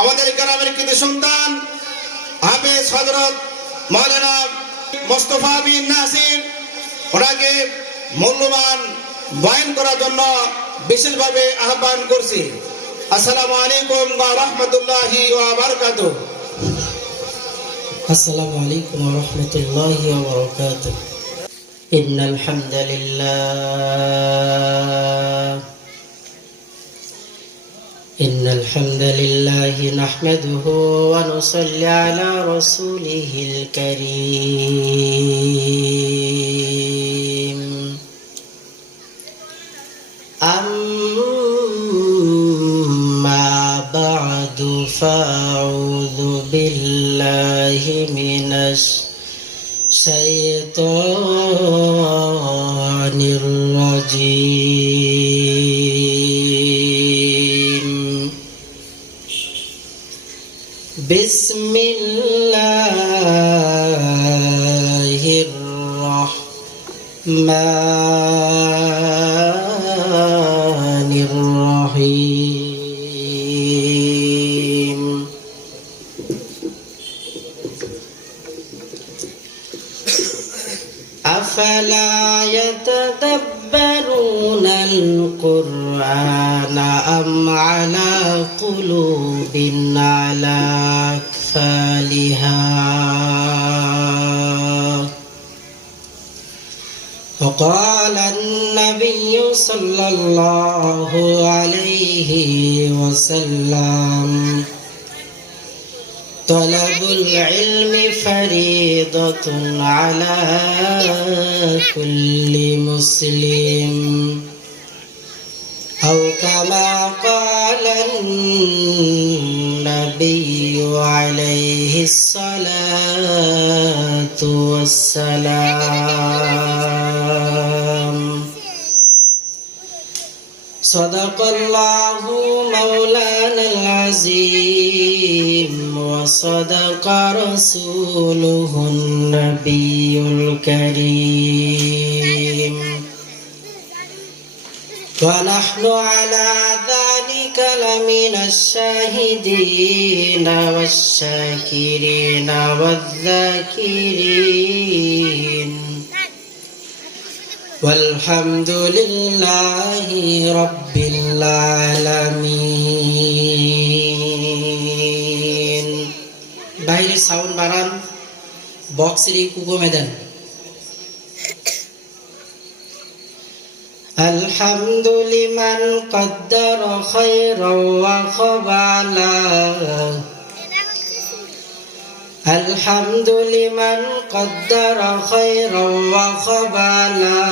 আমাদের গ্রামের কৃতি সন্তান হাফেজ হযরত মাওলানা মোস্তফা বিন নাসির ওনাকে মূল্যবান বয়ান করার জন্য বিশেষভাবে আহ্বান করছি। আসসালামু আলাইকুম ওয়া রাহমাতুল্লাহি ওয়া বারাকাতুহু। আসসালামু আলাইকুম ওয়া রাহমাতুল্লাহি ওয়া বারাকাতুহু। ইন্নাল হামদালিল্লাহি নাহমাদুহু ওয়া নুসাল্লি আলা রাসূলিহিল কারীম। أما بعد فأعوذ بالله من الشيطان الرجيم. بسم الله الرحمن الرحيم. أفلا يتدبرون القرآن أم على قلوب على أكفالها. وقال النبي صلى الله عليه وسلم طلب العلم فريضة على كل مسلم أو كما قال النبي عليه الصلاة والسلام. صدق الله مولانا العظيم وصدق رسوله النبي الكريم. ونحن على ذلك لمن الشاهدين والشاكرين والذاكرين والحمد لله رب العالمين. বাইরে সাউন্ড বাড়ান, বক্সের একটু কমে দেন। الحمد لمن قدر خيرا وخبالا. الحمد لمن قدر خيرا وخبالا.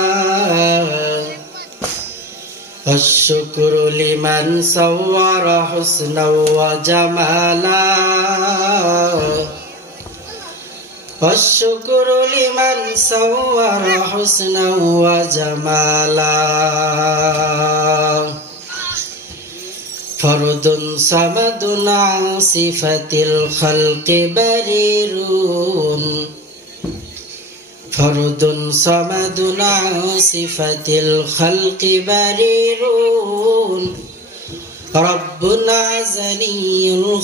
الشكر لمن صور حسنا وجمالا. والشكر لمن صور حسنا وجمالا. فرد صمد عن صفة الخلق برير. فرد صمد عن صفة الخلق برير. ربنا أزلي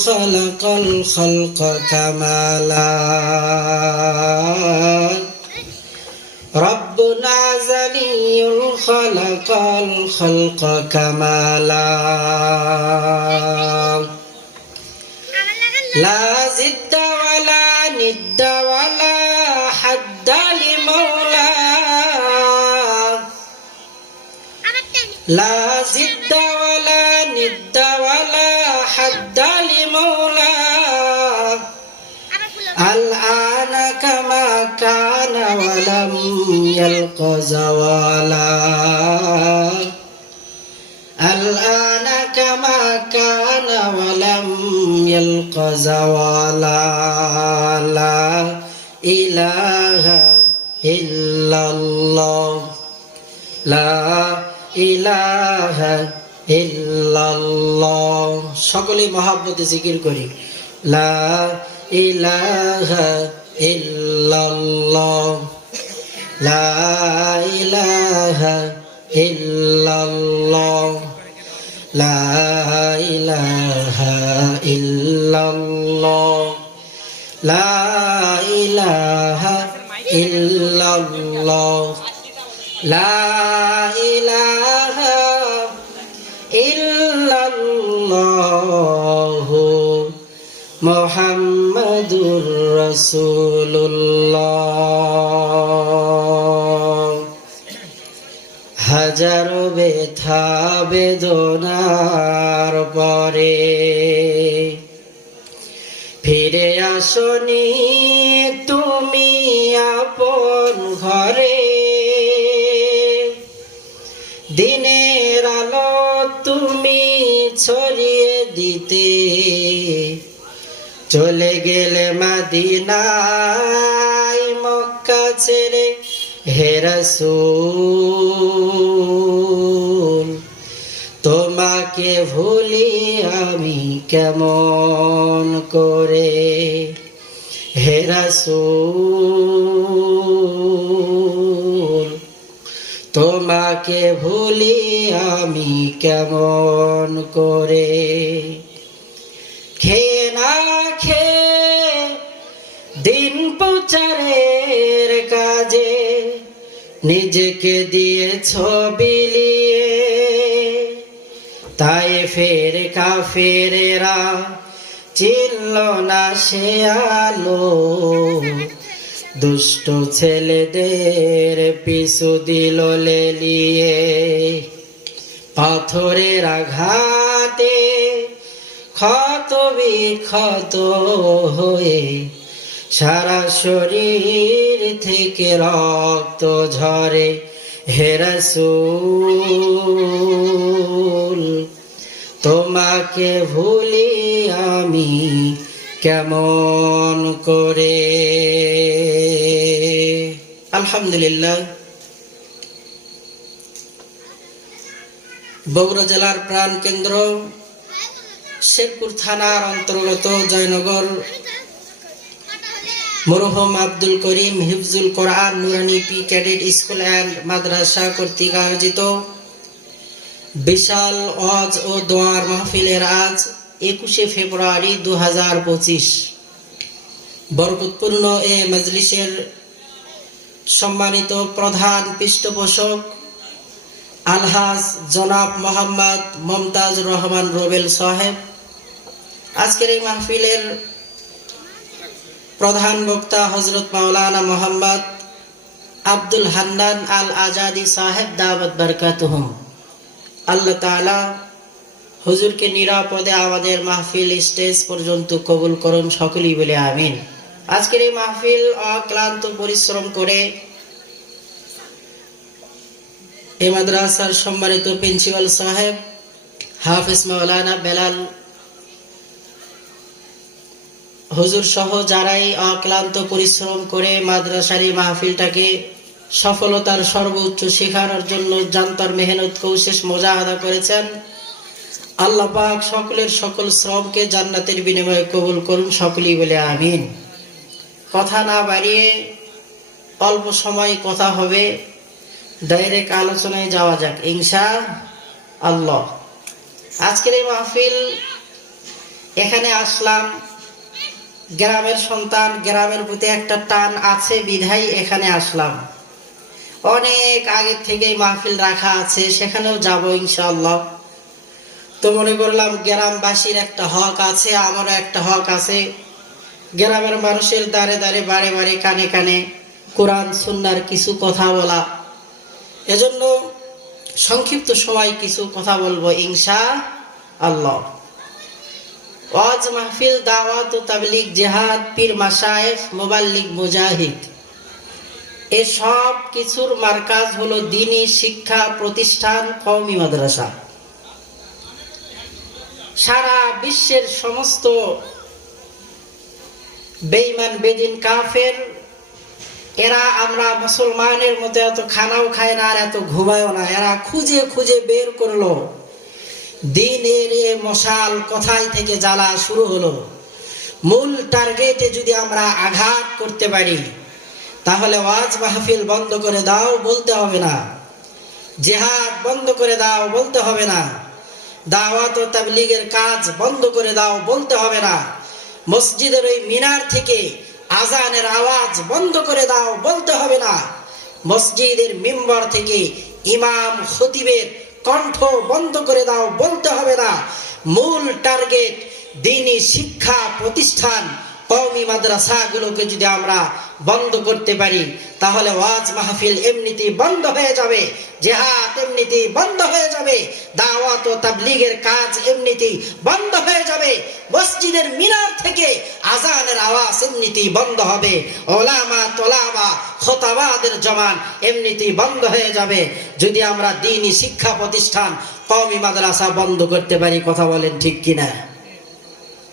خلق الخلق كمالا. ربنا أزلي خلق الخلق كمالا. لا زد ولا ند ولا حد لمولاه. لا زد ولا ند ولا حد لمولاه. الآن كما كان ولم يلق زوالا. الآن كما كان ولم يلق زوالا. لا إله إلا الله. لا إله إلا الله. সকলে মহব্বতে জিকির করি। লা ইলাহা ইল্লাল্লাহ। লা ইলাহা ইল্লাল্লাহ। লা ইলাহা ইল্লাল্লাহ লা ইলাহা ইল্লাল্লাহ লা ইলাহা ইল্লাল্লাহ মুহাম্মাদুর রাসূলুল্লাহ। হাজারো ব্যথা বেদনার পরে ফিরে আসনি তুমি আপন ঘরে, দিনের আলো তুমি ছড়িয়ে দিতে চলে গেলে মদিনায় মক্কা ছেড়ে হে রাসূল। তোমাকে ভুলি আমি কেমন করে হে রাসূল, তোমাকে ভুলি আমি কেমন করে। খেয়ে না খেয়ে দিন প্রচারের কাজে নিজেকে দিয়েছ বিলিয়ে, তায়েফের কাফেরেরা চিনল না সে আলো, দুষ্ট ছেলেদের পিছু দিল লেলিয়ে। পাথরের আঘাতে ক্ষত বিক্ষত হয়ে সারা শরীর থেকে রক্ত ঝরে হে রাসূল, তোমাকে ভুলি আমি কেমন করে। আলহামদুলিল্লাহ, বগুড়া জেলার প্রাণ কেন্দ্র শেরপুর থানার অন্তর্গত জয়নগর মরহুম আব্দুল করিম হিফজুল কোরআন নুরানি পি ক্যাডেট স্কুল অ্যান্ড মাদ্রাসা কর্তৃক আয়োজিত বিশাল ওয়াজ ও দোয়ার মাহফিলের আজ 21শে ফেব্রুয়ারি 2025 বরকতপূর্ণ এ মজলিসের সম্মানিত প্রধান পৃষ্ঠপোষক আলহাজ জনাব মোহাম্মদ মমতাজ রহমান রোবেল সাহেব, আজকের এই মাহফিলের প্রধান বক্তা হযরত মাওলানা মোহাম্মদ আব্দুল হান্নান আল আজাদি সাহেব দাওয়াত বরকাতুহুম। আল্লাহ তাআলা হুজুরকে নিরাপদে আমাদের মাহফিল স্টেজ পর্যন্ত কবুল করুন, সকলেই বলে আমিন। আজকের এই মাহফিল অক্লান্ত পরিশ্রম করে এই মাদ্রাসার সম্মানিত প্রিন্সিপাল সাহেব হাফেজ মাওলানা বেলাল হুজুর সহ যারাই অক্লান্ত পরিশ্রম করে মাদ্রাসার এই মাহফিলটাকে সফলতার সর্বোচ্চ শিখানোর জন্য জান্তর মেহনত কৌশেষ মুজাহাদা করেছেন, আল্লাহ পাক সকলের সকল শ্রমকে জান্নাতের বিনিময়ে কবুল করুন, সকলেই বলে আমিন। কথা না বাড়িয়ে অল্প সময় কথা হবে, ডাইরেক্ট আলোচনায় যাওয়া যাক ইনশাআল্লাহ। আজকের এই মাহফিল এখানে আসলাম, গ্রামের সন্তান, গ্রামের প্রতি একটা টান আছে বিধায় এখানে আসলাম। অনেক আগে থেকেই মাহফিল রাখা আছে, সেখানেও যাব ইনশাআল্লাহ। তো মনে করলাম গ্রামবাসীর একটা হক আছে, আমারও একটা হক আছে। গ্রামের মানুষের দ্বারে দ্বারে বারে বারে কানে কানে কোরআন সুন্নাহর কিছু কথা বলা, এজন্য সংক্ষিপ্ত সময় কিছু কথা বলবো ইনশাআল্লাহ। ওয়াজ মাহফিল, দাওয়াত ও তাবলীগ, জিহাদ, পীর মাশায়েখ, মুবাল্লিগ, মুজাহিদ, এই সব কিছুর মার্কাজ হলো দ্বীনি শিক্ষা প্রতিষ্ঠান কওমি মাদ্রাসা। সারা বিশ্বের সমস্ত বেঈমান বেদিন কাফের এরা আমরা মুসলমানের মতো এত খানাও খায় না আর এত ঘুমায়ও না, এরা খুঁজে খুঁজে বের করলো দিনের এ মশাল কোথায় থেকে জ্বালা শুরু হলো। মূল টার্গেটে যদি আমরা আঘাত করতে পারি তাহলে ওয়াজ মাহফিল বন্ধ করে দাও বলতে হবে না, জিহাদ বন্ধ করে দাও বলতে হবে না, দাওয়াত ও তাবলীগের কাজ বন্ধ করে দাও বলতে হবে না। মসজিদের ওই মিনার থেকে আজানের আওয়াজ বন্ধ করে দাও বলতে হবে না। মসজিদের মিম্বর থেকে ইমাম খতিবের কণ্ঠ বন্ধ করে দাও বলতে হবে না। মূল টার্গেট দ্বীনি শিক্ষা প্রতিষ্ঠান কওমি মাদ্রাসাগুলোকে যদি আমরা বন্ধ করতে পারি, তাহলে ওয়াজ মাহফিল এমনিতেই বন্ধ হয়ে যাবে, জিহাদ এমনিতেই বন্ধ হয়ে যাবে, দাওয়াত ও তাবলীগের কাজ এমনিতেই বন্ধ হয়ে যাবে, মসজিদের মিনার থেকে আজানের আওয়াজ এমনিতেই বন্ধ হবে, ওলামা তোলামা খোতাবাদের জমান এমনিতেই বন্ধ হয়ে যাবে, যদি আমরা দ্বীনি শিক্ষা প্রতিষ্ঠান কওমি মাদ্রাসা বন্ধ করতে পারি। কথা বলেন ঠিক কিনা?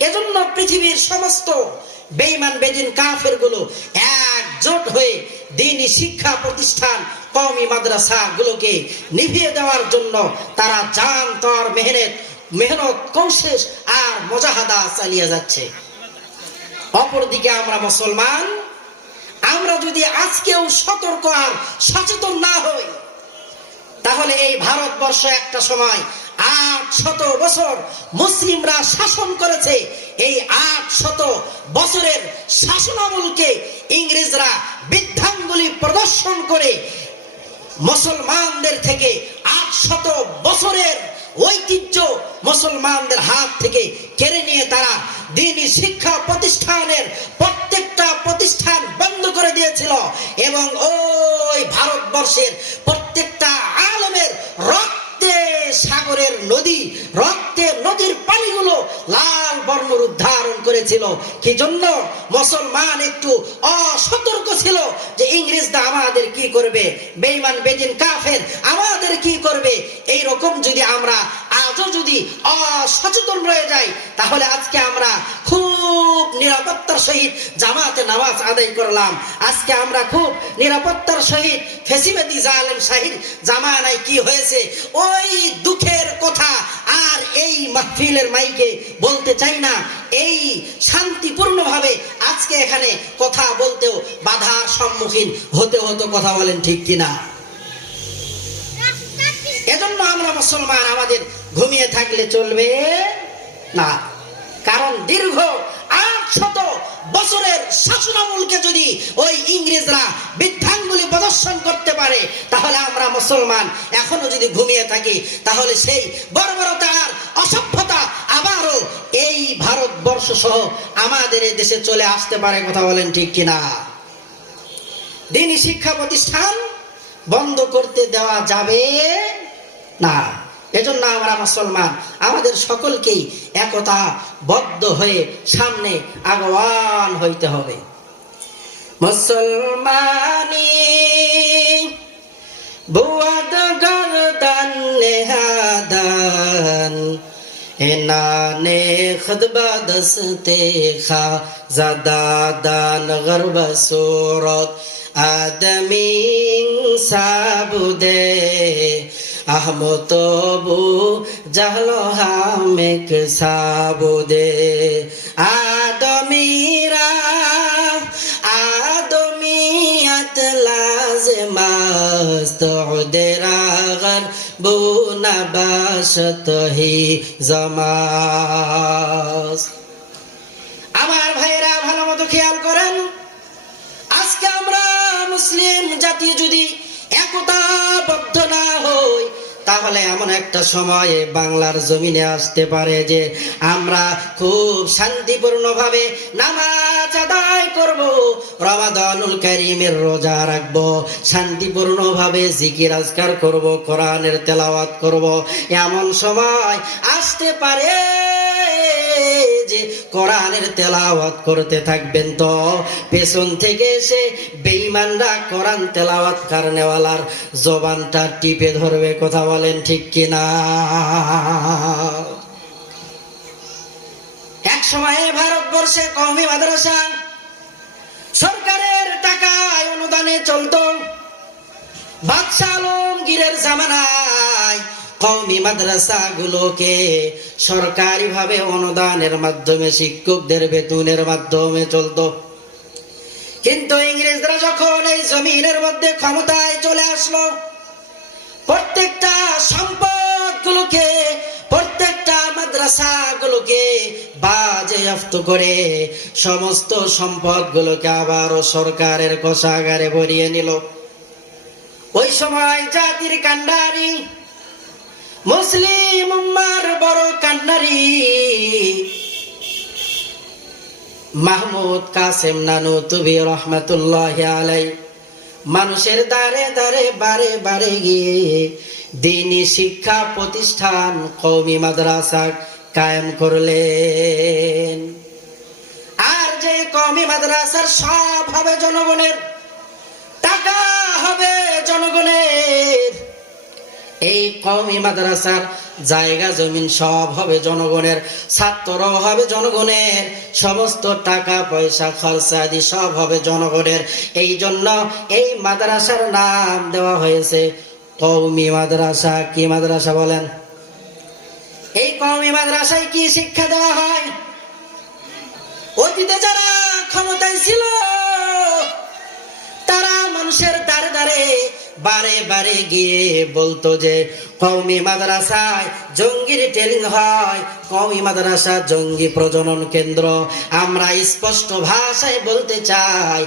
এজন্য পৃথিবীর সমস্ত বেঈমান বেদিন কাফের গুলো একজোট হয়ে দ্বীনি শিক্ষা প্রতিষ্ঠান কওমি মাদ্রাসা গুলোকে নিভিয়ে দেওয়ার জন্য তারা জান তর মেহনত কৌশেষ আর মুজাহাদা চালিয়ে যাচ্ছে। অপরদিকে আমরা মুসলমান, আমরা যদি আজকেও সতর্ক আর সচেতন না হই, তাহলে এই ভারতবর্ষ একটা সময় 800 বছর মুসলিমরা শাসন করেছে। এই 800 বছরের শাসনামলকে ইংরেজরা বৃদ্ধাঙ্গুলি প্রদর্শন করে মুসলমানদের থেকে 800 বছরের ঐতিহ্য মুসলমানদের হাত থেকে কেড়ে নিয়ে তারা দ্বীনি শিক্ষা প্রতিষ্ঠানের প্রত্যেকটা প্রতিষ্ঠান বন্ধ করে দিয়েছিল এবং ওই ভারতবর্ষের প্রত্যেকটা আলেমের রক্তে সাগরের নদী, রক্তে নদীর পানিগুলো লাল বর্ণ ধারণ করেছিল। কি জন্য? মুসলমান একটু অসতর্ক ছিল যে ইংরেজরা আমাদের কি করবে, বেঈমান বেদিন কাফের আমাদের কি করবে। এই রকম যদি আমরা আজও যদি অসচেতন রয়ে যাই, তাহলে আজকে আমরা খুব নিরাপত্তার সহিত জামাতে নামাজ আদায় করলাম। আজকে আমরা খুব নিরাপত্তার সহিত ফেসিবাদী জালেম শাহীর জামানায় কি হয়েছে ওই দুঃখের কথা আর এই মাহফিলের মাইকে বলতে চাই না। এই শান্তিপূর্ণভাবে আজকে এখানে কথা বলতেও বাধার সম্মুখীন হতে হতো। কথা বলেন ঠিক কিনা? এজন্য আমরা মুসলমান আমাদের ঘুমিয়ে থাকলে চলবে না। কারণ দীর্ঘ 800 বছরের শাসনামলকে যদি ওই ইংরেজরা বৃদ্ধাঙ্গুলি প্রদর্শন করতে পারে, তাহলে আমরা মুসলমান এখনো যদি ঘুমিয়ে থাকি, তাহলে সেই বর্বরতা আর অসভ্যতা আবারও এই ভারতবর্ষ সহ আমাদের এই দেশে চলে আসতে পারে। কথা বলেন ঠিক কিনা? দ্বীনি শিক্ষা প্রতিষ্ঠান বন্ধ করতে দেওয়া যাবে না। এজন্য আমরা মুসলমান আমাদের সকলকেই একতাবদ্ধ হয়ে সামনে আগুয়ান হইতে হবে। মুসলমানি বুয়াদ গরদান নেহাদান এনানে খুদবা দস্তে খা জাদাদান গরব সুরত আদমি সাবুদে আহমতবু জাহলো হামেক সাবুদে আদমিরা আদমিয়াত লাজমাস্ত উদেরাগর বুনাবাসত হি জমাস। আমার ভাইরা ভালো মতো খেয়াল করেন, আজকে আমরা মুসলিম জাতি যদি একতাবদ্ধ না হই, তাহলে এমন একটা সময়ে বাংলার জমিনে আসতে পারে যে আমরা খুব শান্তিপূর্ণভাবে নামাজ আদায় করব, রমাদানুল কারীমের রোজা রাখব, শান্তিপূর্ণভাবে জিকির আজকার করব, কোরআনের তেলাওয়াত করব। এমন সময় আসতে পারে যে কোরআনের তেলাওয়াত করতে থাকবেন, তো পেছন থেকে এসে বেঈমানরা কোরআন তেলাওয়াত কারনেওয়ালার জবানটা টিপে ধরবে। কথা বলেন ঠিক কিনা? এক সময়ে ভারতবর্ষে কওমি মাদ্রাসা সরকারের টাকায় অনুদানে চলতো। বাদশাহ আলমগীরের জামানায় কওমি মাদ্রাসা গুলোকে সরকারি ভাবে অনুদানের মাধ্যমে শিক্ষকদের বেতনের মাধ্যমে চলতো। কিন্তু ইংরেজরা যখন এই জমিনের মধ্যে ক্ষমতায় চলে আসলো, প্রত্যেকটা সম্পদ গুলোকে প্রত্যেকটা মাদ্রাসাগুলোকে বাজেয়াপ্ত করে সমস্ত সম্পদগুলোকে আবারও সরকারের কোষাগারে ভরিয়ে নিল। ওই সময় জাতির কান্ডারি, মুসলিম উম্মার বড় কান্ডারি মাহমুদ কাসেম নানুতুবি রহমাতুল্লাহি আলাইহি মানুষের দ্বারে দ্বারে বারে বারে গিয়ে দ্বীনি শিক্ষা প্রতিষ্ঠান কওমি মাদ্রাসা কায়েম করলেন। আর যে কওমি মাদ্রাসার সব হবে জনগণের, টাকা হবে জনগণের, এই কওমি মাদ্রাসার জায়গা জমিন সব হবে জনগণের, ছাত্ররাও হবে জনগণের, সমস্ত টাকা পয়সা খরচা আদি সব হবে জনগণের। এই জন্য এই মাদ্রাসার নাম দেওয়া হয়েছে কওমি মাদ্রাসা। কি মাদ্রাসা বলেন? এই কওমি মাদ্রাসায় কি শিক্ষা দেওয়া হয়? অতীতে যারা ক্ষমতায় ছিল তারা মানুষের দ্বারে দ্বারে বারে বারে গিয়ে বলতো যে কওমি মাদ্রাসায় জঙ্গির ট্রেনিং হয়, কওমি মাদ্রাসা জঙ্গি প্রজনন কেন্দ্র। আমরা স্পষ্ট ভাষায় বলতে চাই,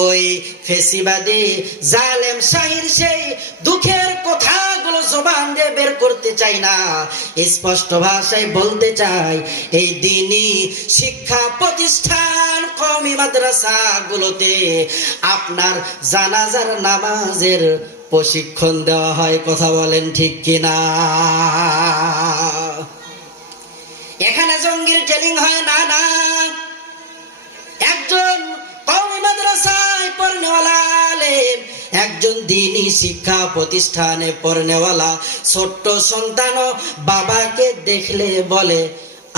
ওই ফেসিবাদী জালেম শাহির সেই দুঃখের কথাগুলো জবান দিয়ে বের করতে চাই না, স্পষ্ট ভাষায় বলতে চাই, এই দ্বীনি শিক্ষা প্রতিষ্ঠান কওমি মাদ্রাসাগুলোতে আপনার জানাজার নামাজের প্রশিক্ষণ দেওয়া হয়। কথা বলেন ঠিক কিনা? এখানে জঙ্গির ট্রেনিং হয় না। না, একজন কওমি মাদ্রাসায় পড়নেওয়ালা আলেম, একজন দ্বীনি শিক্ষা প্রতিষ্ঠানে পড়নেওয়ালা ছোট্ট সন্তানও বাবাকে দেখলে বলে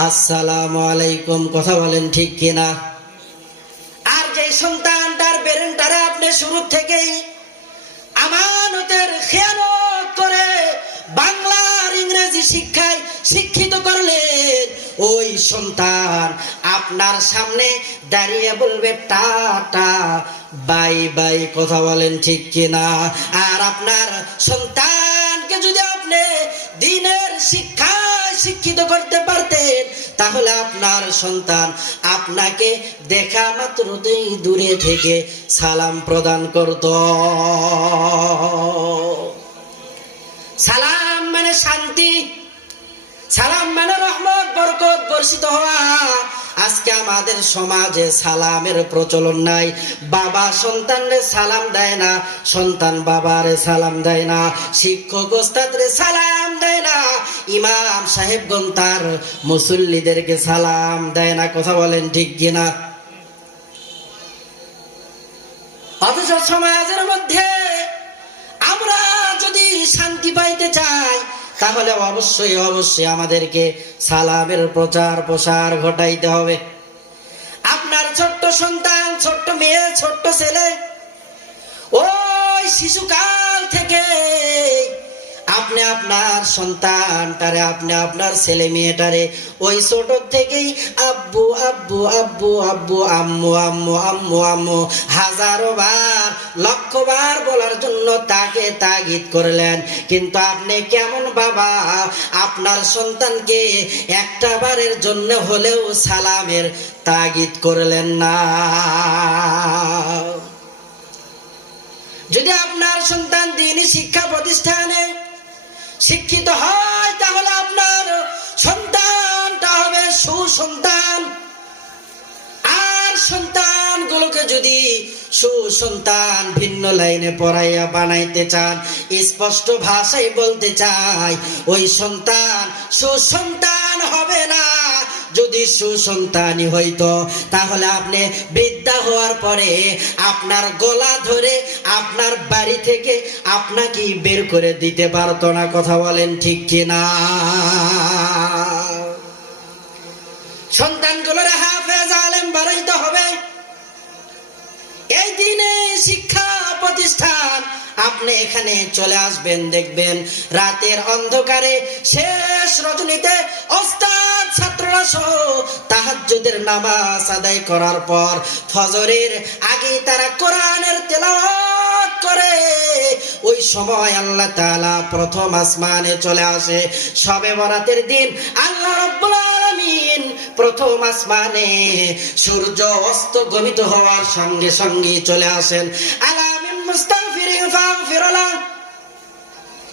আসসালামু আলাইকুম। কথা বলেন ঠিক কিনা? আর যে সন্তানটার ব্রেনটারে আপনি শুরু থেকেই আমানতের খেয়ানত করে বাংলার ইংরেজি শিক্ষায় শিক্ষিত করলেন, ওই সন্তান আপনার সামনে দাঁড়িয়ে বলবে টাটা বাই বাই। কথা বলেন ঠিক কিনা? আর আপনার সন্তানকে যদি আপনি দ্বীনের শিক্ষায় শিক্ষিত করতে পারতেন, তাহলে আপনার সন্তান আপনাকে দেখা মাত্রই দূরে থেকে সালাম প্রদান করত। সালাম মানে শান্তি, সালাম মানে রহমত বরকত বর্ষিত হওয়া। আজকে আমাদের সমাজে সালামের প্রচলন নাই। বাবা সন্তানরে সালাম দেয় না, সন্তান বাবারে সালাম দেয় না, শিক্ষক ওস্তাদরে সালাম দেয় না, ইমাম সাহেবগণ তার মুসল্লিদেরকে সালাম দেয় না। কথা বলেন ঠিক কিনা? অথচ সমাজের মধ্যে আমরা যদি শান্তি পাইতে চাই, তাহলে অবশ্যই অবশ্যই আমাদেরকে সালামের প্রচার প্রসার ঘটাইতে হবে। আপনার ছোট্ট সন্তান, ছোট্ট মেয়ে, ছোট্ট ছেলে, ওই শিশুকাল থেকে আপনি আপনার সন্তানটারে, আপনি আপনার ছেলে মেয়েটারে ওই ছোট থেকেই আব্বু আব্বু আব্বু আব্বু, আম্মু আম্মু আম্মু আম্মু হাজারো বার লক্ষ বার বলার জন্য তাকে তাগিদ করলেন। কিন্তু আপনি কেমন বাবা আপনার সন্তানকে একটা বারের জন্য হলেও সালামের তাগিদ করলেন না? যদি আপনার সন্তান দ্বীনি শিক্ষা প্রতিষ্ঠানে শিক্ষিত হয়, তাহলে আপনার সন্তানটা হবে সুসন্তান। আর সন্তানগুলোকে যদি সুসন্তান ভিন্ন লাইনে পড়াইয়া বানাইতে চান, স্পষ্ট ভাষায় বলতে চাই, ওই সন্তান সুসন্তান হবে না। যদি সুসন্তানই হইতো, তাহলে আপনি বৃদ্ধা হওয়ার পরে আপনার গলা ধরে আপনার বাড়ি থেকে আপনাকে বের করে দিতে পারতো না। কথা বলেন ঠিক কিনা? সন্তানগুলোর হাফেজ আলেম বানাইতে হবে। এই দিনে শিক্ষা প্রতিষ্ঠান আপনি এখানে চলে আসবেন, দেখবেন রাতের অন্ধকারে শেষ রজনীতে ওস্তাদ ছাত্ররা সহ তাহাজ্জুদের নামাজ আদায় করার পর ফজরের আগে তারা কোরআনের তেলাওয়াত করে ওই সময় আল্লাহ তাআলা প্রথম আসমানে চলে আসে। শবে বরাতের দিন আল্লাহ রাব্বুল আলামিন প্রথম আসমানে সূর্য অস্তগমিত হওয়ার সঙ্গে সঙ্গে চলে আসেন। আলামিন মুস্তাগফিরিন ফাগফিরুল্লাহ,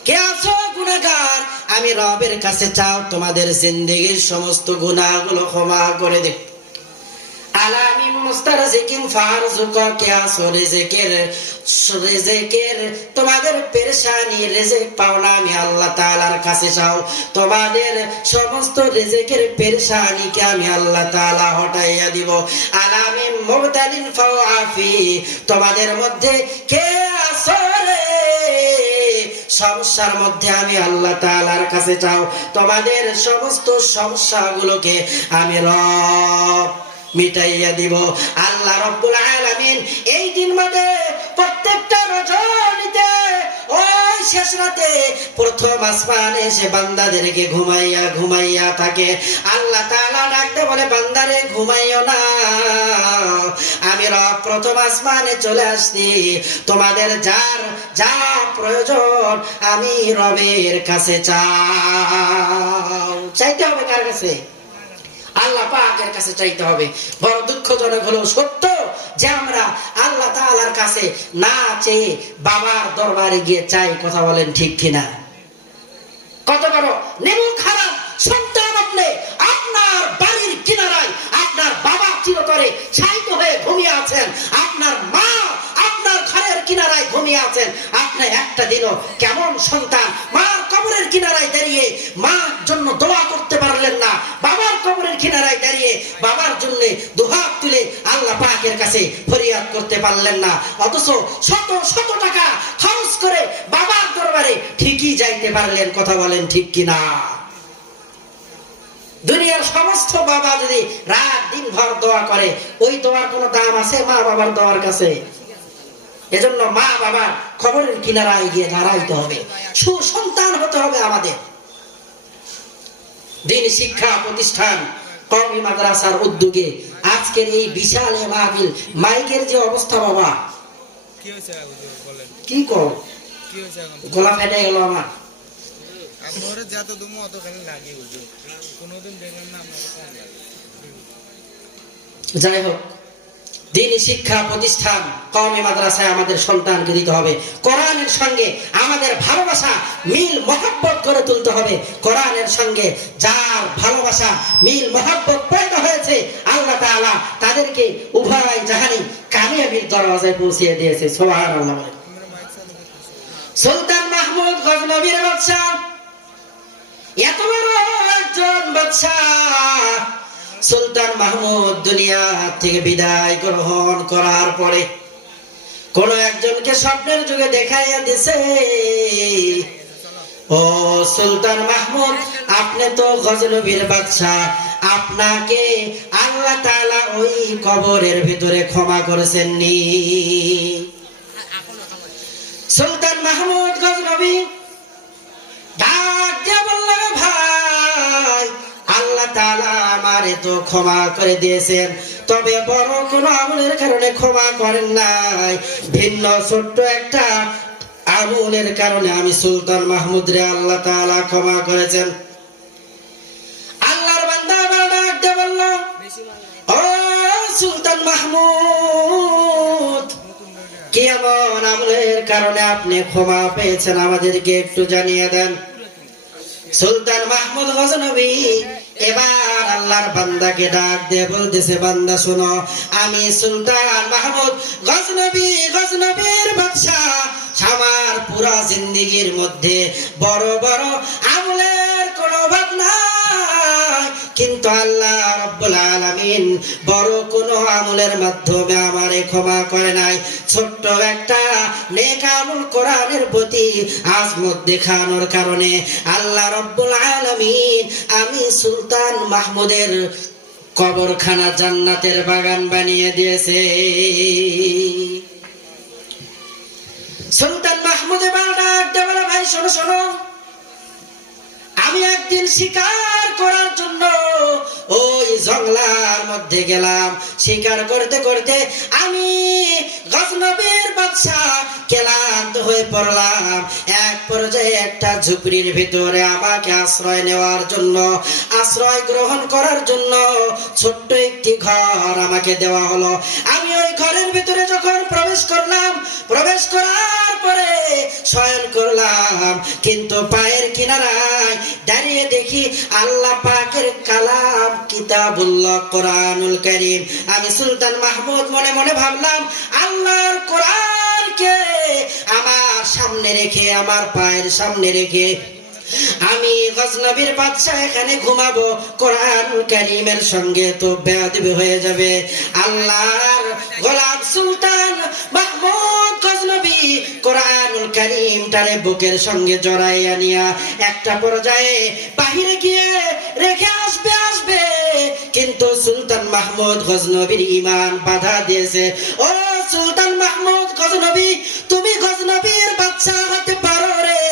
কে আছো গুনাহগার, আমি রবের কাছে চাও তোমাদের জিন্দেগীর সমস্ত গুনাহগুলো ক্ষমা করে দে। আলামিন মুস্তারজিকিন ফারজুকা, কে আছো রিজিকের তোমাদের পেরেশানি রিজিক পাওনা আমি আল্লাহ তাআলার কাছে চাও, তোমাদের সমস্ত রিজিকের পেরেশানিকে আমি আল্লাহ তাআলা হটাইয়া দিব। আলামিন মুবতালিন ফাওয়াফি, তোমাদের মধ্যে কে আছো রে সমস্যার মধ্যে আমি আল্লাহ তাআলার কাছে চাও, তোমাদের সমস্ত সমস্যাগুলোকে আমি রব মিটাইয়া দিব। আল্লাহ রাব্বুল আলামিন এই দিন মধ্যে প্রত্যেকটা রজনীতে ওই শেষ রাতে প্রথম আসমানে এসে বান্দাদেরকে ঘুমাইয়া থাকে। আল্লাহ তাআলা ডাকতে বলে, বান্দারে ঘুমাইও না, আমি রব প্রথম আসমানে চলে আসছি, তোমাদের যার যা প্রয়োজন আমি রবের কাছে চাইতে হবে। কার কাছে? আল্লাহ পাকের কাছে চাইতে হবে। বড় দুঃখজনক হলো সত্য যে আমরা আল্লাহ তাআলার কাছে না চেয়ে বাবার দরবারে গিয়ে চাই। কথা বলেন ঠিক কিনা? কত বড় নেমু খারাপ সন্তান আপনি, আপনার বাড়ির কিনারায় আপনার বাবা চিরতরে শায়িত হয়ে ঘুমিয়ে আছেন, আপনার মা আপনার ঘরের কিনারায় ঘুমিয়ে আছেন, আপনি একটা দিনও কেমন সন্তান মার কবরের কিনারায় দাঁড়িয়ে মার জন্য দোয়া করতে পারলেন না, বাবার কবরের কিনারায় দাঁড়িয়ে বাবার জন্য দুহাত তুলে আল্লাহ পাকের কাছে ফরিয়াদ করতে পারলেন না, অথচ শত শত টাকা খরচ করে বাবার দরবারে ঠিকই যাইতে পারলেন। কথা বলেন ঠিক কিনা? দুনিয়ার সমস্ত বাবা যদি রাত দিন ভর দোয়া করে, ওই দোয়ার কোনো দাম আছে মা বাবার দোয়ার কাছে? এজন্য মা বাবার খবরের কিনারায় গিয়ে দাঁড়াইতে হবে, সুসন্তান হতে হবে আমাদের। দ্বীনি শিক্ষা প্রতিষ্ঠান কওমি মাদ্রাসার উদ্যোগে আজকের এই বিশাল মাহফিল, মাইকের যে অবস্থা বাবা, কি কর গলা ফেটে গেল আমার। যাই হোক, দ্বীনি শিক্ষা প্রতিষ্ঠান কওমি মাদ্রাসায় আমাদের সন্তানকে দিতে হবে। কোরআনের সঙ্গে আমাদের ভালোবাসা মিল মহব্বত করে তুলতে হবে। কোরআনের সঙ্গে যার ভালোবাসা মিল মহব্বত পয়দা হয়েছে, আল্লাহ তাআলা তাদেরকে উভয় জাহানি কামিয়াবির দরওয়াজায় পৌঁছিয়ে দিয়েছে। সুবহানাল্লাহ। সুলতান মাহমুদ গজনবীর বাদশা, এত বড় একজন বাদশা, সুলতান মাহমুদ দুনিয়া থেকে বিদায় গ্রহণ করার পরে কোন একজনকে স্বপ্নের যুগে দেখাইয়া দিছে, ও সুলতান মাহমুদ, আপনি তো গজনবীর বাদশা, আপনাকে আল্লাহ তাআলা ওই কবরের ভিতরে ক্ষমা করেছেন নি। সুলতান মাহমুদ গজনবী ডাক দিয়ে বলল, ভাই আল্লাহ তাআলা আমারে তো ক্ষমা করে দিয়েছেন, তবে বড় কোনো আমলের কারণে ক্ষমা করেন নাই, ভিন্ন ছোট্ট একটা আমলের কারণে আমি সুলতান মাহমুদ রে আল্লাহ তাআলা ক্ষমা করেছেন। আল্লাহর বান্দা আবার ডাক দিয়ে বলল, ও সুলতান মাহমুদ, কি এমন আমলের কারণে আপনি ক্ষমা পেয়েছেন আমাদেরকে একটু জানিয়ে দেন। সুলতান মাহমুদ গজনবী এবার আল্লাহর বান্দাকে ডাক দিয়ে বলতেছে, বান্দা শোনো, আমি সুলতান মাহমুদ গজনবী, গজনবীর বাদশা, আমার পুরা জিন্দেগীর মধ্যে বড় বড় আমলের কোনো অভাব নাই, কিন্তু আল্লাহ রাব্বুল আলামিন বড় কোনো আমলের মাধ্যমে আমারে ক্ষমা করে নাই। ছোট্ট একটা নেক আমল কোরআনের প্রতি আজমত দেখানোর কারণে আল্লাহ রাব্বুল আলামিন আমি সুলতান মাহমুদের কবরখানা জান্নাতের বাগান বানিয়ে দিয়েছে। সুলতান মাহমুদ এবার ডাক দিয়ে বলে, ভাই শোনো শোনো, আমি একদিন শিকার করার জন্য ওই জঙ্গলার মধ্যে গেলাম। শিকার করতে করতে আমি গজনবীর বাদশাহ ক্লান্ত হয়ে পড়লাম। এক পর্যায়ে একটা ঝুপড়ির ভিতরে আমাকে আশ্রয় নেওয়ার জন্য, আশ্রয় গ্রহণ করার জন্য ছোট্ট একটি ঘর আমাকে দেওয়া হলো। আমি ওই ঘরের ভিতরে যখন প্রবেশ করলাম, প্রবেশ করার পরে শয়ন করলাম, কিন্তু পায়ের কিনারায় দাঁড়িয়ে দেখি আল্লাহ পাকের কালাম কিতাবুল্লাহ কোরআনুল কারীম। আমি সুলতান মাহমুদ মনে মনে ভাবলাম, আল্লাহর কোরআনকে আমার সামনে রেখে, আমার পায়ের সামনে রেখে আমি গজনবীর বাদশাহ এখানে ঘুমাবো, কোরআনুল কারীমের সঙ্গে তো বেয়াদবি হয়ে যাবে। আল্লাহর গোলাম সুলতান মাহমুদ গজনবী কোরআনুল কারীমটারে বুকের সঙ্গে জড়াইয়া নিয়া একটা পর্যায়ে বাহিরে গিয়ে রেখে আসবে, কিন্তু সুলতান মাহমুদ গজনবীর ঈমান বাধা দিয়েছে। ও সুলতান মাহমুদ গজনবী, তুমি গজনবীর বাদশাহ হতে পারো রে,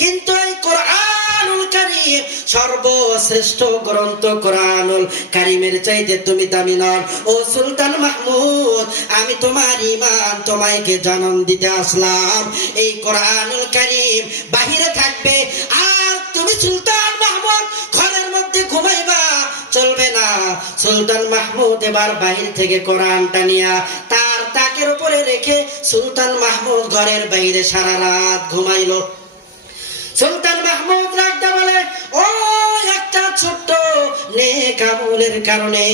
কিন্তু এই কোরআনুল কারীম সর্বশ্রেষ্ঠ গ্রন্থ, কোরআনুল কারীমের চাইতে তুমি দামি নন। ও সুলতান মাহমুদ, আমি তোমার ঈমান তোমাকে জানান দিতে আসলাম। এই কোরআনুল কারীম বাহিরে থাকবে, আর তুমি সুলতান মাহমুদ ঘরের মধ্যে ঘুমাইবা, চলবে না। সুলতান মাহমুদ এবার বাহির থেকে কোরআনটা নিয়া তার তাকের উপরে রেখে সুলতান মাহমুদ ঘরের বাইরে সারা রাত ঘুমাইলো। সুলতান মাহমুদ রাগদা বলে, ও একটা ছোট্ট নেক আমলের কারণে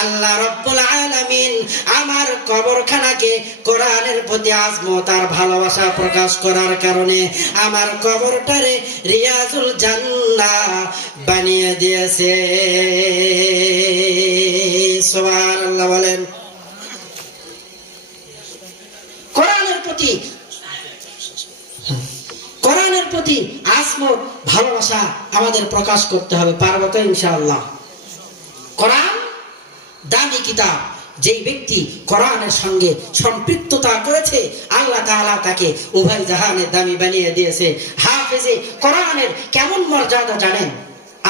আল্লাহ রাব্বুল আলামিন আমার কবরখানাকে কোরআনের প্রতি আজমত আর ভালোবাসা প্রকাশ করার কারণে আমার কবরটারে রিয়াজুল জান্নাহ বানিয়ে দিয়েছে। সুবহানাল্লাহ বলেন। কোরআনের প্রতি আজমত ভালোবাসা আমাদের প্রকাশ করতে হবে। পারবো তো ইনশাআল্লাহ? কোরআন দামি কিতাব। যেই ব্যক্তি কোরআনের সঙ্গে সম্পৃক্ততা করেছে, আল্লাহ তাআলা তাকে উভয় জাহানের দামি বানিয়ে দিয়েছে। হাফেজে কোরআনের কেমন মর্যাদা জানেন?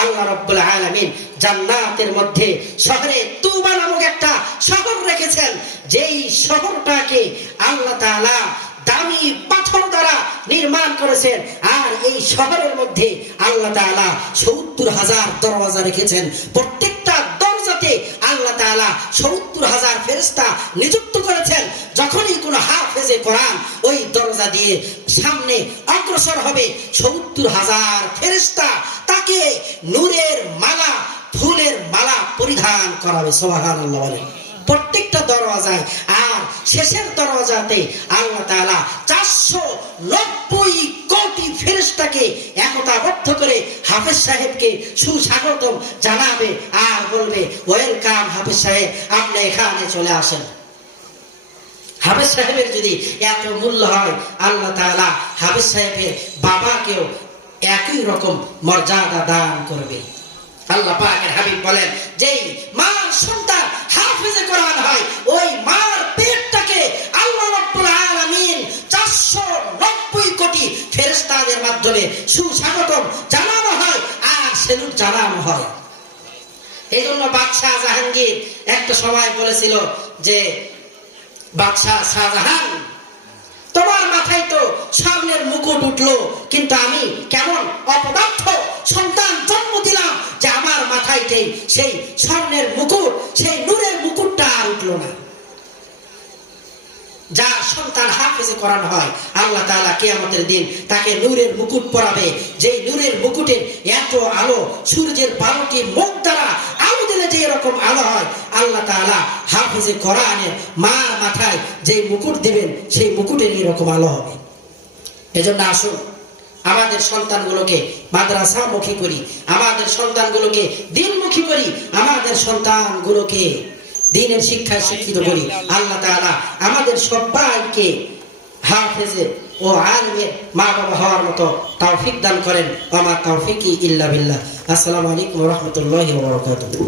আল্লাহ রাব্বুল আলামিন জান্নাতের মধ্যে শহরে তুবা নামক একটা শহর রেখেছেন, যেই শহরটাকে আল্লাহ তাআলা দামি পাথর দ্বারা নির্মাণ করেছেন। আর এই শহরের মধ্যে আল্লাহ তাআলা ৭০,০০০ দরওয়াজা রেখেছেন। প্রত্যেকটা দরজাতে আল্লাহ তাআলা ৭০,০০০ ফেরেশতা নিযুক্ত করেছেন। যখনই কোনো হাফেজে কোরআন ওই দরজা দিয়ে সামনে অগ্রসর হবে, ৭০,০০০ ফেরেশতা তাকে নূরের মালা, ফুলের মালা পরিধান করাবে। সুবহানাল্লাহ বলেন। প্রত্যেকটা দরওয়াজায়। আর শেষের দরওয়াজাতে আল্লাহ তাআলা ৪৯০ কোটি ফেরেশতাকে একতাবদ্ধ করে হাফেজ সাহেবকে সুস্বাগতম জানাবে আর বলবে, ওয়েলকাম হাফেজ সাহেব, আপনি এখানে চলে আসেন। হাফেজ সাহেবের যদি এত মূল্য হয়, আল্লাহ তাআলা হাফেজ সাহেবের বাবাকেও একই রকম মর্যাদা দান করবে। আল্লাহ পাকের হাবিব বলেন, যেই মার সন্তান হাফেজে কোরআন হয়, ওই মার পেটটাকে আল্লাহ রাব্বুল আলামিন ৪৯০ কোটি ফেরেশতাদের মাধ্যমে সুস্বাগতম জানানো হয় আর সেলুট জানানো হয়। এই জন্য বাদশাহ জাহাঙ্গীর একটা সময় বলেছিল যে, বাদশাহ শাহজাহান, তোমার মাথায় তো স্বর্ণের মুকুট উঠলো, কিন্তু আমি কেমন অপদার্থ সন্তান জন্ম দিলাম যে আমার মাথায় সেই স্বর্ণের মুকুট, সেই নূরের মুকুটটা আর উঠলো না। যার সন্তান হাফেজে কোরআন হয়, আল্লাহ তাআলা কিয়ামতের দিন তাকে নূরের মুকুট পরাবে। যেই নূরের মুকুটের এত আলো, সূর্যের 12টি মুখ দ্বারা আলো দিলে যে এরকম আলো হয়, আল্লাহ তাআলা হাফেজে কোরআনের মার মাথায় যে মুকুট দিবেন, সেই মুকুটের এরকম আলো হবে। এজন্য আসুন আমাদের সন্তানগুলোকে মাদ্রাসামুখী করি, আমাদের সন্তানগুলোকে দ্বীনমুখী করি, আমাদের সন্তানগুলোকে দ্বীনের শিক্ষায় শিক্ষিত করি। আল্লাহ তাআলা আমাদের সবাইকে হাফেজে ও আলিমের মা বাবা হওয়ার মতো তৌফিক দান করেন। ওয়া মা তৌফিকি ইল্লা বিল্লাহ। আসসালামু আলাইকুম ওয়া রাহমাতুল্লাহি ওয়া বারাকাতুহু।